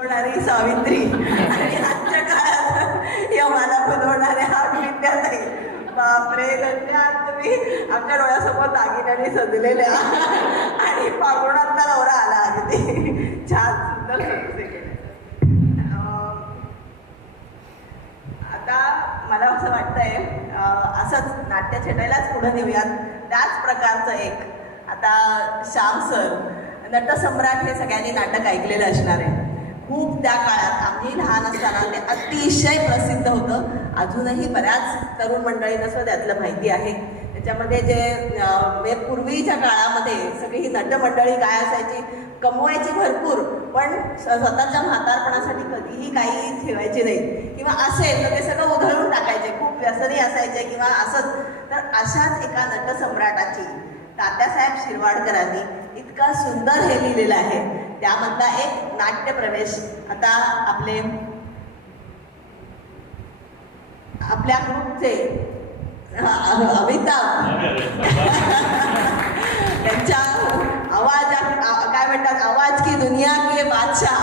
होणारी सावित्री. आणि आजच्या काळात या मला बनवणारे हा विद्याताई. बापरे धन्यवाद तुम्ही आमच्या डोळ्यासमोर दागिन्याने सजलेल्या आणि पांघरुणातला नवरा आला अगदी छान सुंदर आता मला असं वाटतंय असंच नाट्य छेडायलाच पुढे नेऊयात. त्याच प्रकारचं एक आता श्याम सर नटसम्राट हे सगळ्यांनी नाटक ऐकलेलं असणार आहे. खूप त्या काळात आम्ही लहान असताना ते अतिशय प्रसिद्ध होतं. अजूनही बऱ्याच तरुण मंडळींना सुद्धा त्यातलं माहिती आहे. त्याच्यामध्ये जे म्हणजे पूर्वीच्या काळामध्ये सगळी ही नटमंडळी काय असायची? कमवायची भरपूर पण स्वतःच्या म्हातारपणासाठी कधीही काही ठेवायचे नाही. किंवा असेल तर ते सगळं उधळून टाकायचे. खूप व्यसनी असायचे किंवा असंच. तर अशाच एका नटसम्राटाची तात्यासाहेब शिरवाडकरांनी इतका सुंदर हे लिहिलेलं आहे. त्यामधला एक नाट्य प्रवेश आता आपले आपल्या ग्रुपचे अमिताभ. त्यांच्या आवाज काय म्हणतात आवाज की दुनिया के बादशाह.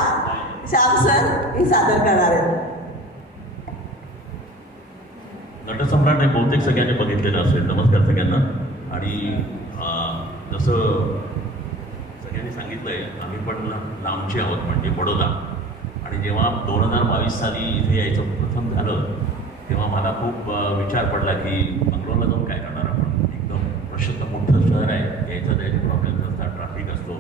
श्याम सर हे सादर करणार आहेत. नटसम्राट हे बहुतेक सगळ्यांनी बघितलेलं असेल. नमस्कार सगळ्यांना. आणि जसं जसं सगळ्यांनी सांगितलंय आम्ही पण लांबची आहोत म्हणजे बडोदा. आणि जेव्हा दोन हजार बावीस साली इथे यायचं प्रथम झालं तेव्हा मला खूप विचार पडला की बंगलोरला जाऊन काय करणार आपण? एकदम प्रशस्त मोठं शहर आहे यायचं जायचे प्रॉब्लेम असतात ट्रॅफिक असतो.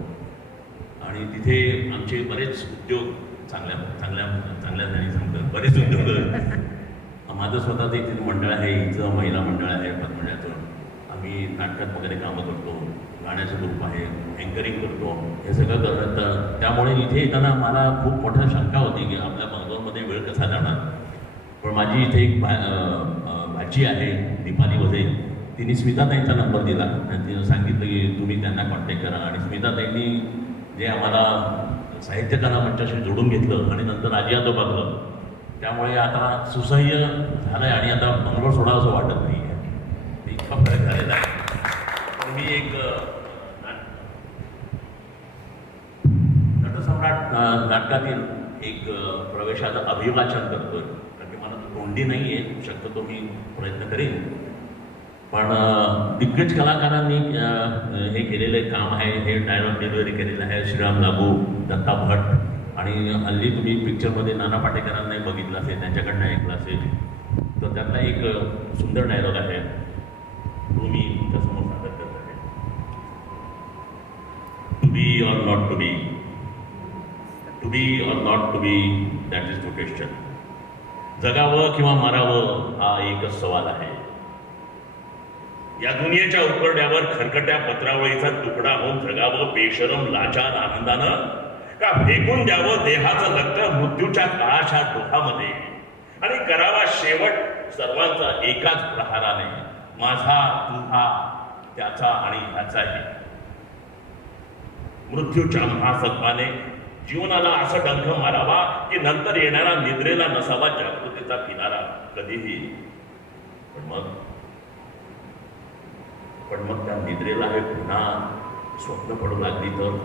आणि तिथे आमचे बरेच उद्योग चांगल्या चांगल्या चांगल्या तरी सांगतात बरेच उद्योग. माझं स्वतःचं एक मंडळ आहे हिचं महिला मंडळ आहे पद्मण्याचं आम्ही नाटकात वगैरे कामं करतो गाण्याचं ग्रुप आहे अँकरिंग करतो हे सगळं करत त्यामुळे इथे येताना मला खूप मोठा शंका होती की आपल्या मंगलोरमध्ये वेळ कसा जाणार. पण माझी इथे एक भा भाजी भाची आहे दीपाली वधे तिने स्मिताताईंचा नंबर दिला. आणि तिनं सांगितलं की तुम्ही त्यांना कॉन्टॅक्ट करा. आणि स्मिताताईंनी जे आम्हाला साहित्यकला मंचाशी जोडून घेतलं आणि नंतर आजी बघलं त्यामुळे आता सुसह्य झालं आहे आणि आता बंगलोर सोडावं असं वाटत नाही आहे इतका फरक झालेला आहे पण मी एक नटसम्राट नाटकातील एक प्रवेशाचं अभिवाचन करतोय. कारण की मला तोंडी नाही आहे शक्यतो मी प्रयत्न करेन. पण दिग्गज कलाकारांनी हे केलेलं काम आहे हे डायलॉग डिलिव्हरी केलेलं आहे श्रीराम लागू दत्ता भट आणि हल्ली तुम्ही पिक्चरमध्ये नाना पाटेकरांनाही बघितलं असेल त्यांच्याकडनं ऐकलं असेल. तर त्यातला एक सुंदर डायलॉग आहे तो मी तुमच्यासमोर सादर करत आहे to be or not to be be or not to be that is the question जगावं किंवा मारावं हा एकच सवाल आहे. या दुनियेच्या उकरड्यावर खरकट्या पत्रावळीचा तुकडा होऊन जगावं बेशरम लाचार आनंदानं? का फेकून द्यावं देहाचं लग्न मृत्यूच्या काळाच्या डोहामध्ये आणि करावा शेवट सर्वांचा एकाच प्रहाराने माझा तुझा त्याचा आणि ह्याचाही. मृत्यूच्या महासत्वाने जीवनाला असं डंख मारावा की नंतर येणारा निद्रेला नसावा जागृतीचा किनारा कधीही. पण मग? पण मग त्या निद्रेला हे पुन्हा स्वप्न पडू लागली तर?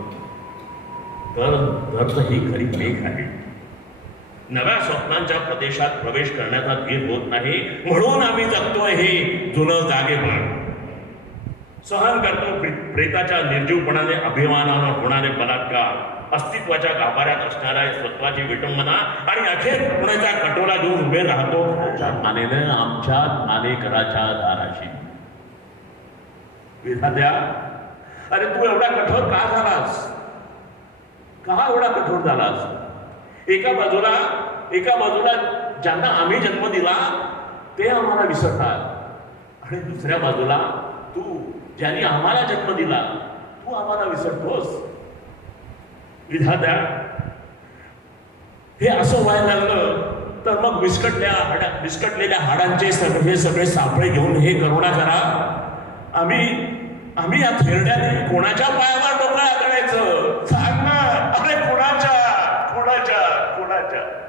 तर ही खरी मेघ आहे. नव्या स्वप्नांच्या प्रदेशात प्रवेश करण्याचा धीर होत नाही. म्हणून आम्ही जगतोय हे जुनं जागेपण सहन करतो प्रे- प्रेताच्या निर्जीवपणाने अभिमानानं होणारे बलात्कार. अस्तित्वाच्या गाभाऱ्यात असणाऱ्या स्वत्वाची विटंबना आणि अखेर पुण्याच्या कटोला घेऊन उभे राहतो? घराच्या मानेने आमच्या मानेकराच्या दाराशी विधात्या अरे तू एवढा कठोर का झालास? का एवढा कठोर झालास? एका बाजूला एका बाजूला ज्यांना आम्ही जन्म दिला ते आम्हाला विसरतात. आणि दुसऱ्या बाजूला तू ज्यांनी आम्हाला जन्म दिला तू आम्हाला विसरतोस. विधात्या. हे असं व्हायला लागलं तर मग विस्कटल्या हाडा विस्कटलेल्या हाडांचे सगळे सगळे सापळे घेऊन हे करुणा करा. आम्ही आम्ही या थेरड्याने कोणाच्या पायावर डोकं आदळायचं? सांग ना. अरे कोणाच्या? कोणाच्या? कोणाच्या?